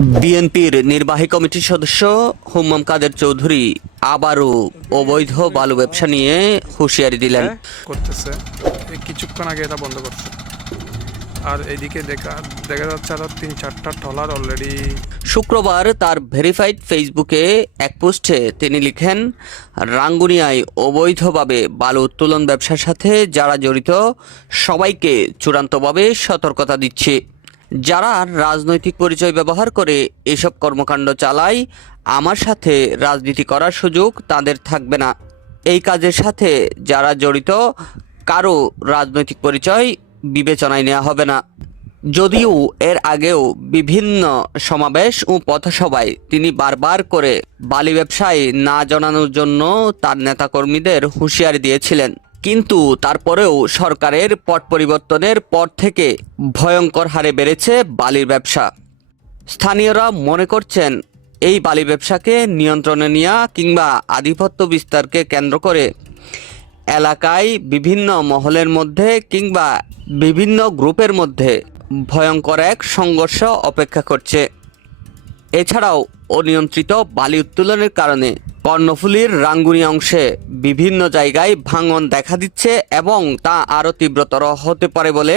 বিএনপির নির্বাহী কমিটির সদস্য হুম্মাম কাদের চৌধুরী আবারও অবৈধ বালু ব্যবসা নিয়ে হুঁশিয়ারি দিলেন। করতেছে। কিছুক্ষণ আগে এটা বন্ধ করছে। আর এদিকে দেখা দেখা যাচ্ছে আরও তিন চারটা ট্রলার অলরেডি শুক্রবার তার ভেরিফাইড ফেসবুকে এক পোস্টে তিনি লিখেন রাঙ্গুনিয়ায় অবৈধভাবে বালু উত্তোলন ব্যবসার সাথে যারা জড়িত সবাইকে চূড়ান্তভাবে সতর্কতা দিচ্ছে। যারা রাজনৈতিক পরিচয় ব্যবহার করে এসব কর্মকাণ্ড চালায়, আমার সাথে রাজনীতি করার সুযোগ তাদের থাকবে না। এই কাজের সাথে যারা জড়িত, কারও রাজনৈতিক পরিচয় বিবেচনায় নেওয়া হবে না। যদিও এর আগেও বিভিন্ন সমাবেশ ও পথসভায় তিনি বারবার করে বালি ব্যবসায় না জানানোর জন্য তার নেতাকর্মীদের হুঁশিয়ারি দিয়েছিলেন। কিন্তু তারপরেও সরকারের পট পরিবর্তনের পর থেকে ভয়ঙ্কর হারে বেড়েছে বালির ব্যবসা। স্থানীয়রা মনে করছেন, এই বালি ব্যবসাকে নিয়ন্ত্রণে নেওয়া কিংবা আধিপত্য বিস্তারকে কেন্দ্র করে এলাকায় বিভিন্ন মহলের মধ্যে কিংবা বিভিন্ন গ্রুপের মধ্যে ভয়ঙ্কর এক সংঘর্ষ অপেক্ষা করছে। এছাড়াও অনিয়ন্ত্রিত বালি উত্তোলনের কারণে কর্ণফুলীর রাঙ্গুনি অংশে বিভিন্ন জায়গায় ভাঙন দেখা দিচ্ছে এবং তা আরও তীব্রতর হতে পারে বলে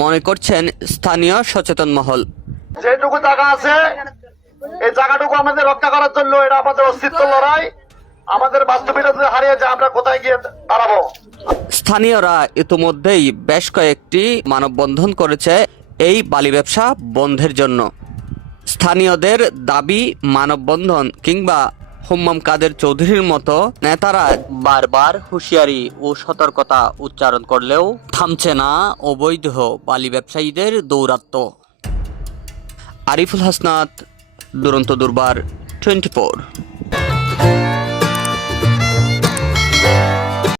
মনে করছেন স্থানীয় সচেতন মহল। যেটুকু জায়গা আছে এই জায়গাটুকু আমাদের রক্ষা করার জন্য এটা আমাদের অস্তিত্ব লড়াই। আমাদের বাস্তবিকতা যদি হারিয়ে যায় আমরা কোথায় গিয়ে দাঁড়াবো। স্থানীয়রা ইতোমধ্যেই বেশ কয়েকটি মানববন্ধন করেছে এই বালি ব্যবসা বন্ধের জন্য। স্থানীয়দের দাবি মানববন্ধন কিংবা হুম্মাম কাদের চৌধুরীর মতো নেতারা বারবার হুঁশিয়ারি ও সতর্কতা উচ্চারণ করলেও থামছে না অবৈধ বালি ব্যবসায়ীদের দৌরাত্ম্য আরিফুল হাসনাত, দুরন্ত দুর্বার, টোয়েন্টি ফোর।